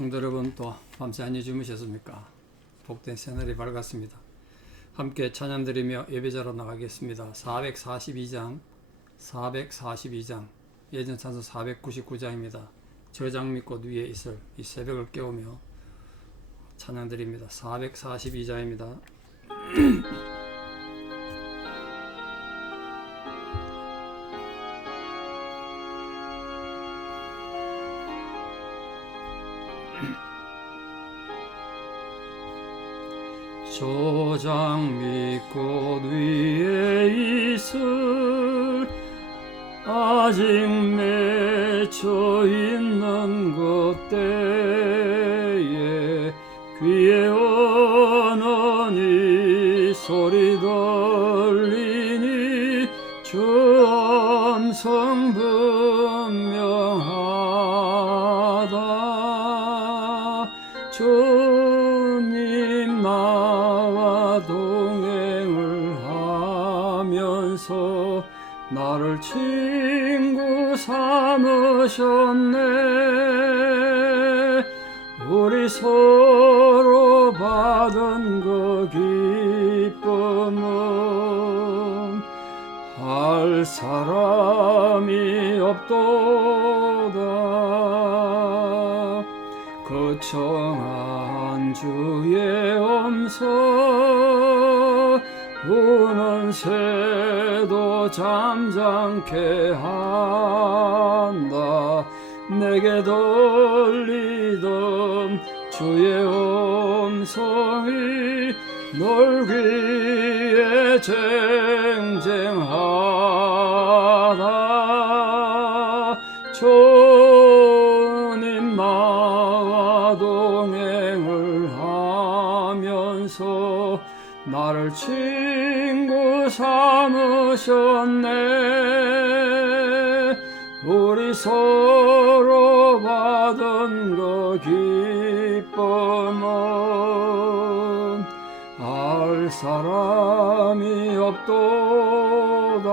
성도 여러분, 또 밤새 안녕히 주무셨습니까? 복된 새날이 밝았습니다. 함께 찬양 드리며 예배자로 나가겠습니다. 442장 예전 찬송 499장입니다. 저장 밑꽃 위에 있을 이 새벽을 깨우며 찬양 드립니다. 442장입니다. 저장 밑꽃 위에 있을 아직 맺혀 있는 것때에 귀에 오는 이 소리 들리니 주 음성 분명하다. 주님 나와 동행을 하면서 나를 친구 삼으셨네. 우리 서로 받은 그 기쁨은 할 사람이 없도다. 그 청한 주의 음성 우는 새도 잠잠케 한다. 내게 들리던 주의 음성이 널 귀에 쟁쟁하다. 주님 나와 동행을 하면서 나를 친구 삼으셨네. 우리 서로 받은 그 기쁨은 알 사람이 없도다.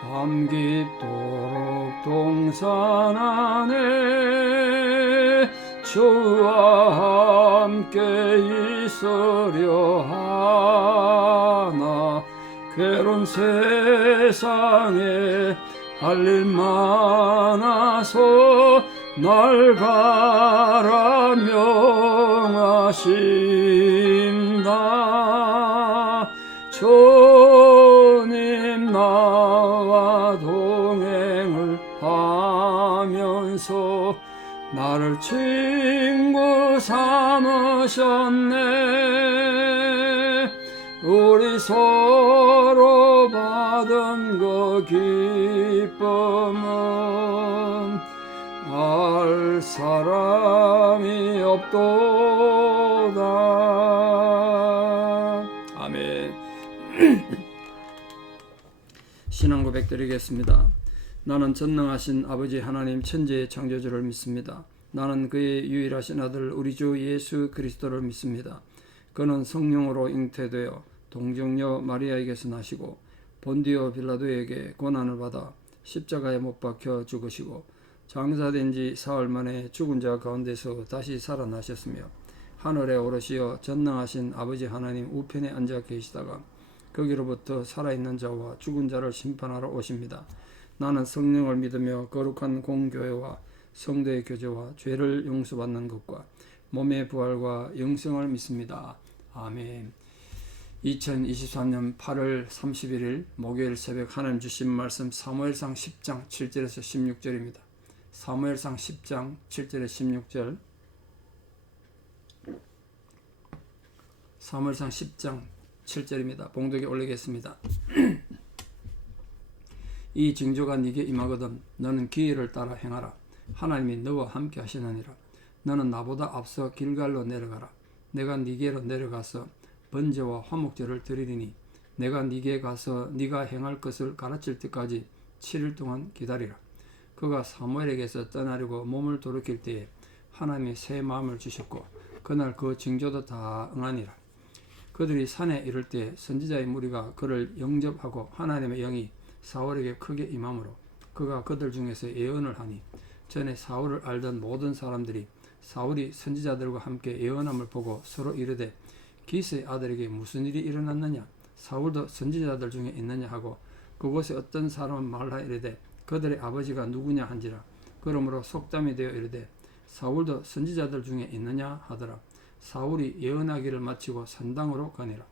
밤 깊도록 동산 안에 주와 함께 있으려 하나. 괴로운 세상에 할 일 많아서 날 가라 명하신다. 주님 나와 동행을 하면서 나를 친구 삼으셨네. 우리 서로 받은 그 기쁨은 알 사람이 없도다. 아멘. 신앙 고백 드리겠습니다. 나는 전능하신 아버지 하나님 천지의 창조주를 믿습니다. 나는 그의 유일하신 아들 우리 주 예수 그리스도를 믿습니다. 그는 성령으로 잉태되어 동정녀 마리아에게서 나시고 본디오 빌라도에게 고난을 받아 십자가에 못 박혀 죽으시고 장사된 지 사흘 만에 죽은 자 가운데서 다시 살아나셨으며 하늘에 오르시어 전능하신 아버지 하나님 우편에 앉아 계시다가 거기로부터 살아있는 자와 죽은 자를 심판하러 오십니다. 나는 성령을 믿으며 거룩한 공교회와 성도의 교제와 죄를 용서받는 것과 몸의 부활과 영생을 믿습니다. 아멘. 2023년 8월 31일 목요일 새벽 하나님 주신 말씀 사무엘상 10장 7절에서 16절입니다. 사무엘상 10장 7절에서 16절. 사무엘상 10장 7절입니다. 봉독에 올리겠습니다. 이 징조가 네게 임하거든 너는 기회를 따라 행하라. 하나님이 너와 함께 하시느니라. 너는 나보다 앞서 길갈로 내려가라. 내가 네게로 내려가서 번제와 화목제를 드리리니 내가 네게 가서 네가 행할 것을 가르칠 때까지 7일 동안 기다리라. 그가 사무엘에게서 떠나려고 몸을 돌이킬 때에 하나님이 새 마음을 주셨고 그날 그 징조도 다 응하니라. 그들이 산에 이를 때 선지자의 무리가 그를 영접하고 하나님의 영이 사울에게 크게 임함으로 그가 그들 중에서 예언을 하니 전에 사울을 알던 모든 사람들이 사울이 선지자들과 함께 예언함을 보고 서로 이르되 기스의 아들에게 무슨 일이 일어났느냐 사울도 선지자들 중에 있느냐 하고 그곳에 어떤 사람은 말하 이르되 그들의 아버지가 누구냐 한지라. 그러므로 속담이 되어 이르되 사울도 선지자들 중에 있느냐 하더라. 사울이 예언하기를 마치고 산당으로 가니라.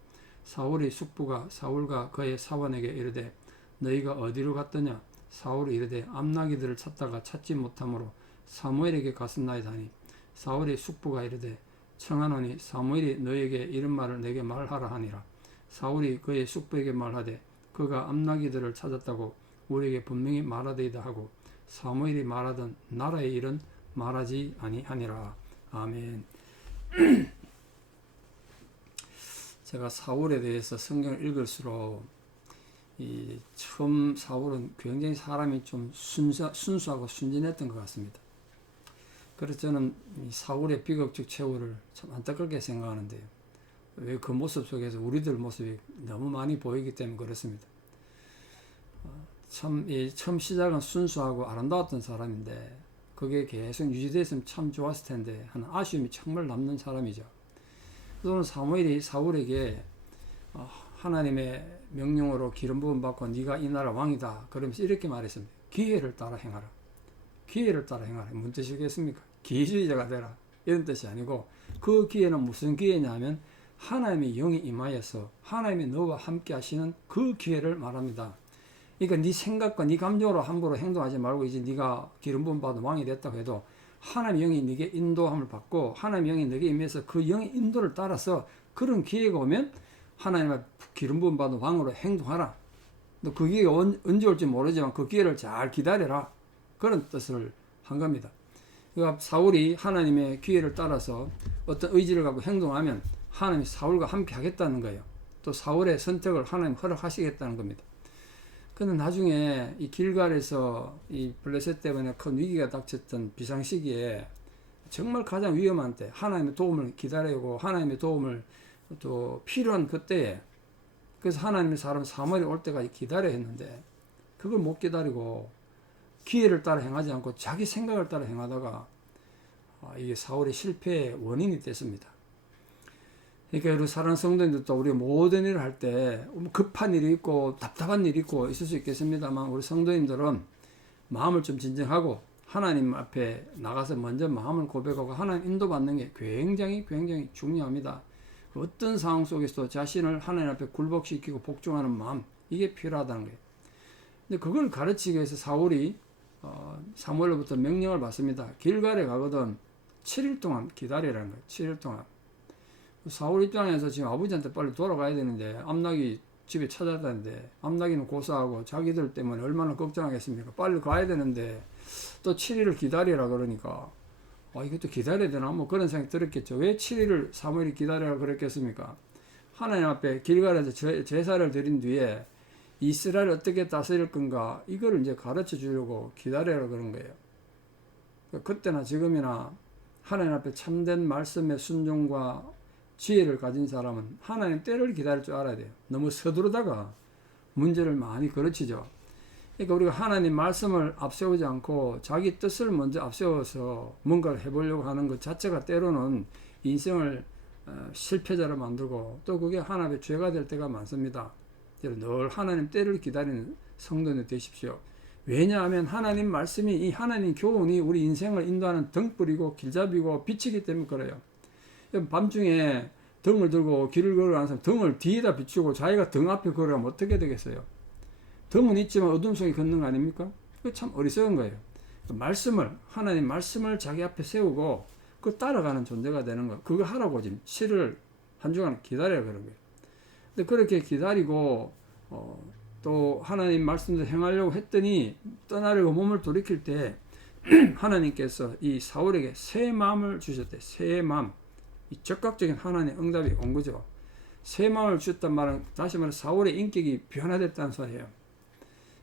사울의 숙부가 사울과 그의 사원에게 이르되 너희가 어디로 갔더냐. 사울이 이르되 암나기들을 찾다가 찾지 못하므로 사무엘에게 갔었나이다 하니 사울의 숙부가 이르되 청하노니 사무엘이 너에게 이런 말을 내게 말하라 하니라. 사울이 그의 숙부에게 말하되 그가 암나기들을 찾았다고 우리에게 분명히 말하되이다 하고 사무엘이 말하던 나라의 일은 말하지 아니하니라. 아멘. 제가 사울에 대해서 성경을 읽을수록 처음 사울은 굉장히 사람이 좀 순수하고 순진했던 것 같습니다. 그래서 저는 사울의 비극적 최후를 참 안타깝게 생각하는데요. 왜 그 모습 속에서 우리들 모습이 너무 많이 보이기 때문에 그렇습니다. 처음 시작은 순수하고 아름다웠던 사람인데 그게 계속 유지됐으면 참 좋았을 텐데 하는 아쉬움이 정말 남는 사람이죠. 그래서 사무엘이 사울에게 하나님의 명령으로 기름 부음 받고 네가 이 나라 왕이다 그러면서 이렇게 말했습니다. 기회를 따라 행하라. 기회를 따라 행하라. 무슨 뜻이겠습니까? 기회주의자가 되라 이런 뜻이 아니고 그 기회는 무슨 기회냐면 하나님의 영이 임하여서 하나님이 너와 함께 하시는 그 기회를 말합니다. 그러니까 네 생각과 네 감정으로 함부로 행동하지 말고 이제 네가 기름 부음 받은 왕이 됐다고 해도 하나님의 영이 네게 인도함을 받고 하나님의 영이 네게 임해서 그 영의 인도를 따라서 그런 기회가 오면 하나님의 기름 부음 받은 왕으로 행동하라. 너 그 기회가 언제 올지 모르지만 그 기회를 잘 기다려라. 그런 뜻을 한 겁니다. 그러니까 사울이 하나님의 기회를 따라서 어떤 의지를 갖고 행동하면 하나님이 사울과 함께 하겠다는 거예요. 또 사울의 선택을 하나님 허락하시겠다는 겁니다. 그런데 나중에 이 길갈에서 이 블레셋 때문에 큰 위기가 닥쳤던 비상시기에 정말 가장 위험한 때 하나님의 도움을 기다리고 하나님의 도움을 또 필요한 그때에 그래서 하나님의 사람 사무엘이 올 때까지 기다려야 했는데 그걸 못 기다리고 기회를 따라 행하지 않고 자기 생각을 따라 행하다가 이게 사울의 실패의 원인이 됐습니다. 그러니까 우리 사랑하는 성도님들도 우리 모든 일을 할 때 급한 일이 있고 답답한 일이 있고 있을 수 있겠습니다만 우리 성도님들은 마음을 좀 진정하고 하나님 앞에 나가서 먼저 마음을 고백하고 하나님 인도받는 게 굉장히 중요합니다. 어떤 상황 속에서도 자신을 하나님 앞에 굴복시키고 복종하는 마음 이게 필요하다는 거예요. 근데 그걸 가르치기 위해서 사울이 사무엘로부터 명령을 받습니다. 길갈에 가거든 7일 동안 기다리라는 거예요. 7일 동안. 사울 입장에서 지금 아버지한테 빨리 돌아가야 되는데 암낙이 집에 찾아다니는데 암낙이는 고사하고 자기들 때문에 얼마나 걱정하겠습니까? 빨리 가야 되는데 또 7일을 기다리라 그러니까 이것도 기다려야 되나? 뭐 그런 생각이 들었겠죠. 왜 7일을 사무엘이 기다리라 그랬겠습니까? 하나님 앞에 길갈에서 제사를 드린 뒤에 이스라엘을 어떻게 다스릴 건가 이거를 이제 가르쳐 주려고 기다리라 그런 거예요. 그때나 지금이나 하나님 앞에 참된 말씀의 순종과 지혜를 가진 사람은 하나님 때를 기다릴 줄 알아야 돼요. 너무 서두르다가 문제를 많이 걸치죠. 그러니까 우리가 하나님 말씀을 앞세우지 않고 자기 뜻을 먼저 앞세워서 뭔가를 해보려고 하는 것 자체가 때로는 인생을 실패자로 만들고 또 그게 하나님의 죄가 될 때가 많습니다. 늘 하나님 때를 기다리는 성도님 되십시오. 왜냐하면 하나님 말씀이 이 하나님 교훈이 우리 인생을 인도하는 등불이고 길잡이고 빛이기 때문에 그래요. 밤중에 등을 들고 길을 걸어가는 사람 등을 뒤에다 비추고 자기가 등 앞에 걸어가면 어떻게 되겠어요? 등은 있지만 어둠 속에 걷는 거 아닙니까? 그거 참 어리석은 거예요. 하나님 말씀을 자기 앞에 세우고 그걸 따라가는 존재가 되는 거. 그거 하라고 지금 7일 한 주간 기다려야 그런 거예요. 근데 그렇게 기다리고 또 하나님 말씀대로 행하려고 했더니 떠나려고 몸을 돌이킬 때 하나님께서 이 사울에게 새 마음을 주셨대. 새 마음. 이 적극적인 하나님의 응답이 온 거죠. 새 마음을 주셨단 말은 다시 말해 사울의 인격이 변화됐다는 소리예요.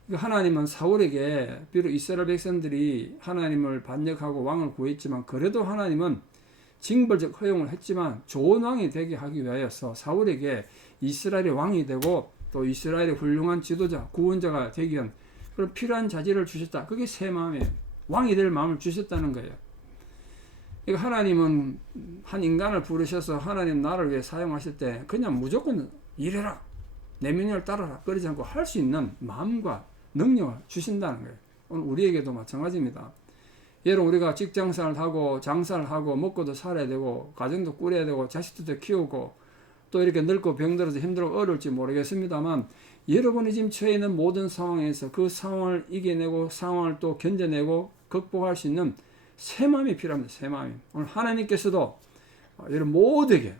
그러니까 하나님은 사울에게 비록 이스라엘 백성들이 하나님을 반역하고 왕을 구했지만 그래도 하나님은 징벌적 허용을 했지만 좋은 왕이 되게 하기 위하여서 사울에게 이스라엘의 왕이 되고 또 이스라엘의 훌륭한 지도자, 구원자가 되기 위한 그런 필요한 자질을 주셨다. 그게 새 마음이에요. 왕이 될 마음을 주셨다는 거예요. 그러니까 하나님은 한 인간을 부르셔서 하나님 나를 위해 사용하실 때 그냥 무조건 일해라, 내 명령을 따라라, 그러지 않고 할 수 있는 마음과 능력을 주신다는 거예요. 오늘 우리에게도 마찬가지입니다. 예를 우리가 직장생활을 하고 장사를 하고 먹고도 살아야 되고 가정도 꾸려야 되고 자식들도 키우고 또 이렇게 늙고 병들어서 힘들고 어려울지 모르겠습니다만, 여러분이 지금 처해 있는 모든 상황에서 그 상황을 이겨내고 상황을 또 견뎌내고 극복할 수 있는 새 마음이 필요합니다. 새 마음이. 오늘 하나님께서도 여러분 모두에게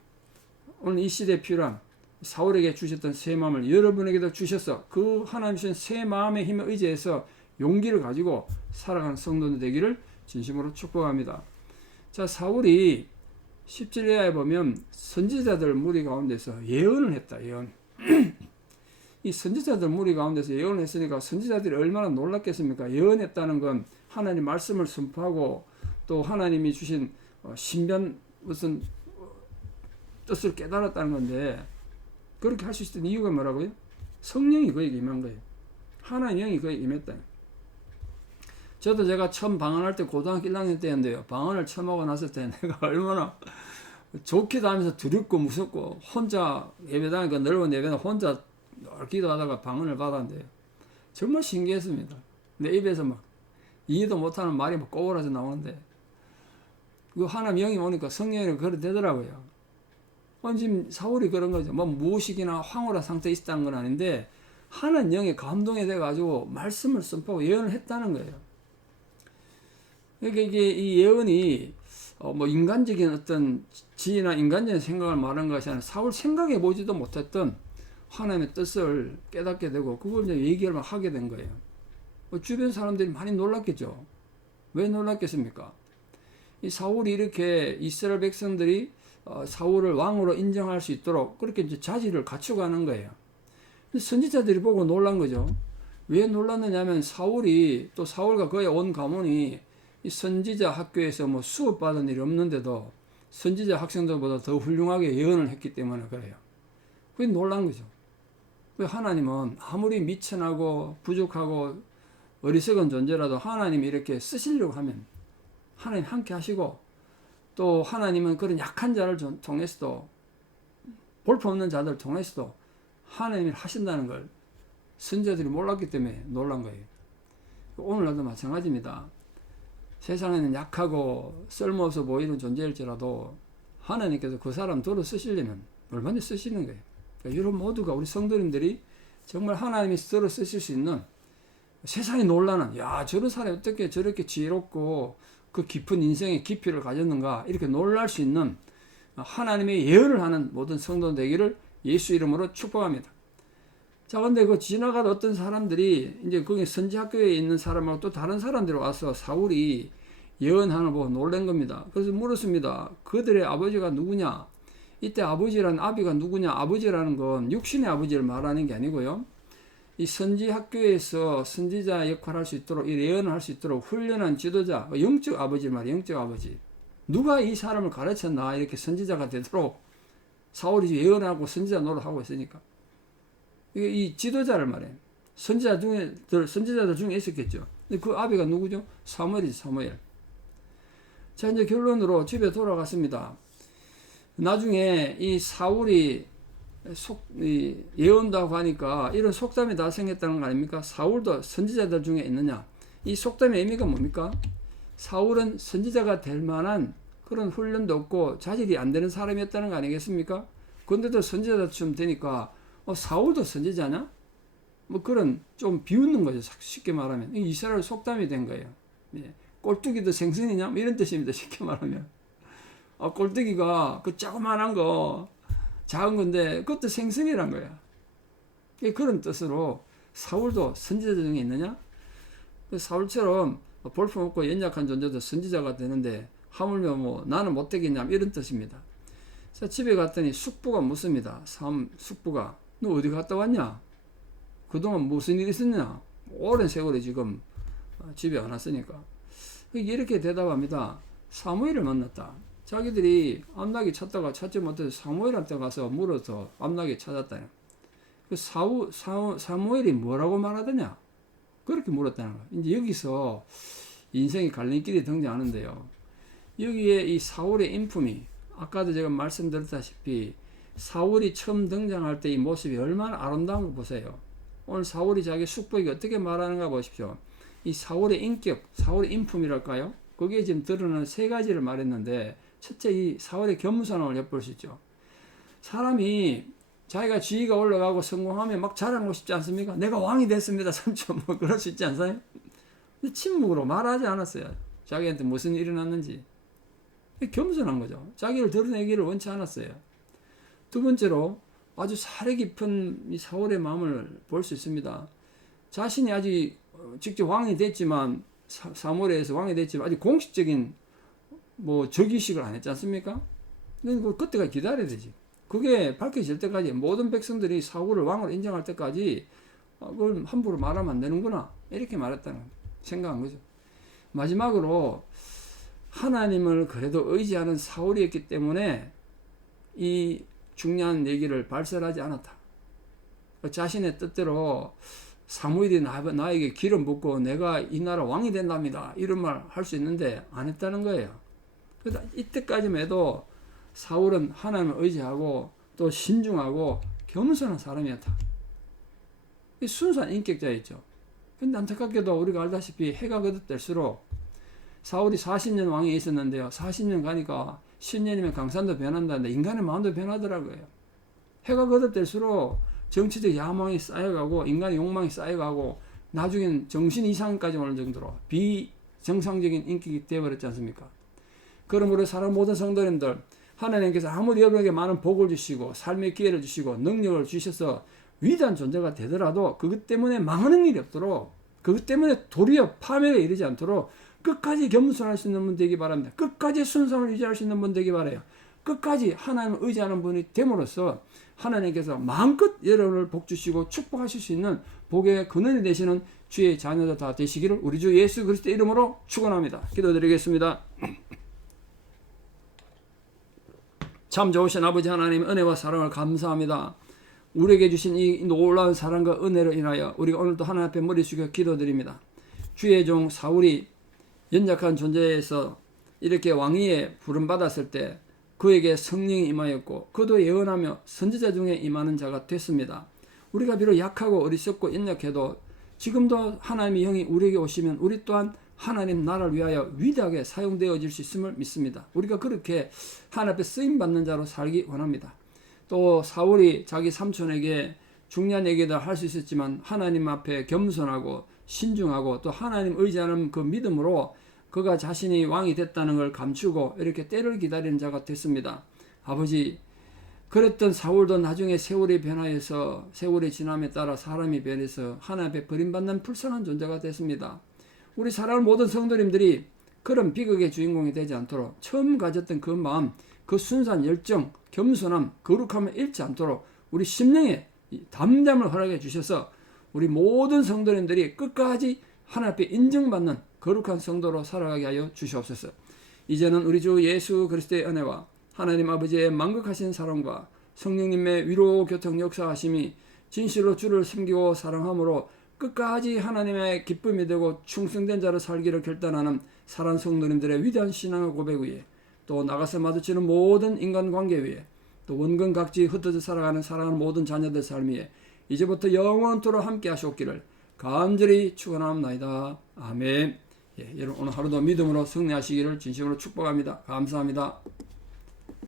오늘 이 시대에 필요한 사울에게 주셨던 새 마음을 여러분에게도 주셔서 그 하나님 주신 새 마음의 힘에 의지해서 용기를 가지고 살아가는 성도들 되기를 진심으로 축복합니다. 자, 사울이 17회에 보면 선지자들 무리 가운데서 예언을 했다. 예언. 이 선지자들 무리 가운데서 예언을 했으니까 선지자들이 얼마나 놀랐겠습니까? 예언했다는 건 하나님 말씀을 선포하고 또 하나님이 주신 신변 무슨 뜻을 깨달았다는 건데, 그렇게 할 수 있었던 이유가 뭐라고요? 성령이 그에게 임한 거예요. 하나님 영이 그에게 임했다. 저도 제가 처음 방언할 때 고등학교 1학년 때였는데요. 방언을 처음 하고 났을 때 내가 얼마나 좋기도 하면서 두렵고 무섭고 혼자 예배당에 넓은 예배당 혼자 기도하다가 방언을 받았는데요. 정말 신기했습니다. 내 입에서 막 이해도 못하는 말이 막 꼬부라져 나오는데 그 하나님 영이 오니까 성령이 그렇게 되더라고요. 지금 사울이 그런 거죠. 뭐 무의식이나 황홀한 상태에 있었다는 건 아닌데 하나님 영에 감동이 돼가지고 말씀을 선포하고 예언을 했다는 거예요. 그러니까 이게 이 예언이 뭐 인간적인 어떤 지혜나 인간적인 생각을 말하는 것이 아니라 사울 생각해 보지도 못했던 하나님의 뜻을 깨닫게 되고 그걸 이제 얘기를 하게 된 거예요. 주변 사람들이 많이 놀랐겠죠. 왜 놀랐겠습니까? 이 사울이 이렇게 이스라엘 백성들이 사울을 왕으로 인정할 수 있도록 그렇게 이제 자질을 갖추가는 거예요. 선지자들이 보고 놀란 거죠. 왜 놀랐느냐면 사울이 또 사울과 그의 온 가문이 이 선지자 학교에서 뭐 수업받은 일이 없는데도 선지자 학생들보다 더 훌륭하게 예언을 했기 때문에 그래요. 그게 놀란 거죠. 하나님은 아무리 미천하고 부족하고 어리석은 존재라도 하나님이 이렇게 쓰시려고 하면 하나님 함께 하시고, 또 하나님은 그런 약한 자를 통해서도 볼품없는 자들을 통해서도 하나님이 하신다는 걸 선지자들이 몰랐기 때문에 놀란 거예요. 오늘날도 마찬가지입니다. 세상에는 약하고 쓸모없어 보이는 존재일지라도 하나님께서 그 사람 도로 쓰시려면 얼마든지 쓰시는 거예요. 그러니까 여러분 모두가 우리 성도님들이 정말 하나님이 도로 쓰실 수 있는 세상이 놀라는, 야 저런 사람이 어떻게 저렇게 지혜롭고 그 깊은 인생의 깊이를 가졌는가 이렇게 놀랄 수 있는 하나님의 예언을 하는 모든 성도 되기를 예수 이름으로 축복합니다. 자, 근데 그 지나가다 어떤 사람들이 이제 거기 선지학교에 있는 사람하고 또 다른 사람들이 와서 사울이 예언하는 걸 보고 놀란 겁니다. 그래서 물었습니다. 그들의 아버지가 누구냐? 이때 아버지라는 아비가 누구냐? 아버지라는 건 육신의 아버지를 말하는 게 아니고요. 이 선지학교에서 선지자 역할을 할 수 있도록, 이 예언을 할 수 있도록 훈련한 지도자, 영적 아버지 말이에요. 영적 아버지. 누가 이 사람을 가르쳤나? 이렇게 선지자가 되도록 사울이 예언하고 선지자 노릇하고 있으니까. 이 지도자를 말해요. 선지자들 중에 있었겠죠. 근데 그 아비가 누구죠? 사무엘이지, 사무엘. 자, 이제 결론으로 집에 돌아갔습니다. 나중에 이 사울이 예언도 하고 하니까 이런 속담이 발생했다는 거 아닙니까? 사울도 선지자들 중에 있느냐? 이 속담의 의미가 뭡니까? 사울은 선지자가 될 만한 그런 훈련도 없고 자질이 안 되는 사람이었다는 거 아니겠습니까? 그런데도 선지자처럼 되니까 사울도 선지자냐? 뭐 그런 좀 비웃는 거죠. 쉽게 말하면 이스라엘 속담이 된 거예요. 예. 꼴뚜기도 생선이냐? 뭐 이런 뜻입니다. 쉽게 말하면 꼴뚜기가 그 조그만한 거 작은 건데 그것도 생선이란 거야. 그런 뜻으로 사울도 선지자 중에 있느냐? 사울처럼 볼품없고 연약한 존재도 선지자가 되는데 하물며 뭐 나는 못 되겠냐? 이런 뜻입니다. 자, 집에 갔더니 숙부가 묻습니다. 숙부가 너 어디 갔다 왔냐? 그동안 무슨 일이 있었냐? 오랜 세월이 지금 집에 안 왔으니까. 이렇게 대답합니다. 사무엘을 만났다. 자기들이 암나기 찾다가 찾지 못해서 사무엘한테 가서 물어서 암나기 찾았다. 그 사무엘이 뭐라고 말하더냐? 그렇게 물었다는 거야. 이제 여기서 인생의 갈림길이 등장하는데요. 여기에 이 사울의 인품이, 아까도 제가 말씀드렸다시피 사울이 처음 등장할 때 이 모습이 얼마나 아름다운 거 보세요. 오늘 사울이 자기 숙부에게 어떻게 말하는가 보십시오. 이 사울의 인격, 사울의 인품이랄까요? 거기에 지금 드러나는 세 가지를 말했는데, 첫째, 이 사울의 겸손함을 엿볼 수 있죠. 사람이 자기가 지위가 올라가고 성공하면 막 자랑하고 싶지 않습니까? 내가 왕이 됐습니다, 삼촌. 뭐 그럴 수 있지 않아요? 근데 침묵으로 말하지 않았어요. 자기한테 무슨 일이 일어났는지. 겸손한 거죠. 자기를 드러내기를 원치 않았어요. 두 번째로, 아주 사려 깊은 이 사울의 마음을 볼 수 있습니다. 자신이 아직 직접 왕이 됐지만, 사무엘에서 왕이 됐지만 아직 공식적인 뭐 즉위식을 안 했지 않습니까? 근데 그때까지 기다려야 되지. 그게 밝혀질 때까지, 모든 백성들이 사울을 왕으로 인정할 때까지 그걸 함부로 말하면 안 되는구나, 이렇게 말했다는 생각한 거죠. 마지막으로, 하나님을 그래도 의지하는 사울이었기 때문에 이 중요한 얘기를 발설하지 않았다. 자신의 뜻대로 사무엘이 나에게 기름 붓고 내가 이 나라 왕이 된답니다, 이런 말 할 수 있는데 안 했다는 거예요. 그래서 이때까지만 해도 사울은 하나님을 의지하고 또 신중하고 겸손한 사람이었다. 순수한 인격자였죠. 근데 안타깝게도 우리가 알다시피 해가 거듭될수록, 사울이 40년 왕이 있었는데요, 40년 가니까 10년이면 강산도 변한다는데 인간의 마음도 변하더라고요. 해가 거듭될수록 정치적 야망이 쌓여가고 인간의 욕망이 쌓여가고 나중엔 정신 이상까지 오는 정도로 비정상적인 인격이 되어버렸지 않습니까? 그러므로 사람 모든 성도님들, 하나님께서 아무리 여러분에게 많은 복을 주시고 삶의 기회를 주시고 능력을 주셔서 위대한 존재가 되더라도 그것 때문에 망하는 일이 없도록, 그것 때문에 도리어 파멸에 이르지 않도록 끝까지 겸손할 수 있는 분 되기 바랍니다. 끝까지 순성을 유지할 수 있는 분 되기 바라요. 끝까지 하나님을 의지하는 분이 됨으로써 하나님께서 마음껏 여러분을 복 주시고 축복하실 수 있는 복의 근원이 되시는 주의 자녀들 다 되시기를 우리 주 예수 그리스도의 이름으로 축원합니다. 기도드리겠습니다. 참 좋으신 아버지 하나님, 은혜와 사랑을 감사합니다. 우리에게 주신 이 놀라운 사랑과 은혜로 인하여 우리가 오늘도 하나님 앞에 머리 숙여 기도드립니다. 주의 종 사울이 연약한 존재에서 이렇게 왕위에 부름받았을 때 그에게 성령이 임하였고 그도 예언하며 선지자 중에 임하는 자가 됐습니다. 우리가 비록 약하고 어리석고 연약해도 지금도 하나님의 영이 우리에게 오시면 우리 또한 하나님 나라를 위하여 위대하게 사용되어질 수 있음을 믿습니다. 우리가 그렇게 하나님 앞에 쓰임받는 자로 살기 원합니다. 또 사울이 자기 삼촌에게 중요한 얘기를 할 수 있었지만 하나님 앞에 겸손하고 신중하고 또 하나님 의지하는 그 믿음으로 그가 자신이 왕이 됐다는 걸 감추고 이렇게 때를 기다리는 자가 됐습니다. 아버지, 그랬던 사울도 나중에 세월이 변하여서 세월이 지남에 따라 사람이 변해서 하나님 앞에 버림받는 불쌍한 존재가 됐습니다. 우리 사랑하는 모든 성도님들이 그런 비극의 주인공이 되지 않도록 처음 가졌던 그 마음, 그 순수한 열정, 겸손함, 거룩함을 잃지 않도록 우리 심령에 담담을 허락해 주셔서 우리 모든 성도님들이 끝까지 하나님 앞에 인정받는 거룩한 성도로 살아가게 하여 주시옵소서. 이제는 우리 주 예수 그리스도의 은혜와 하나님 아버지의 만극하신 사랑과 성령님의 위로 교통 역사하심이 진실로 주를 섬기고 사랑함으로 끝까지 하나님의 기쁨이 되고 충성된 자로 살기를 결단하는 사랑하는 성도님들의 위대한 신앙의 고백 위에, 또 나가서 마주치는 모든 인간관계 위에, 또 원근각지 흩어져 살아가는 사랑하는 모든 자녀들 삶 위에 이제부터 영원토록 함께 하시옵기를 간절히 축원합니다. 아멘. 여러분 오늘 하루도 믿음으로 승리하시기를 진심으로 축복합니다. 감사합니다.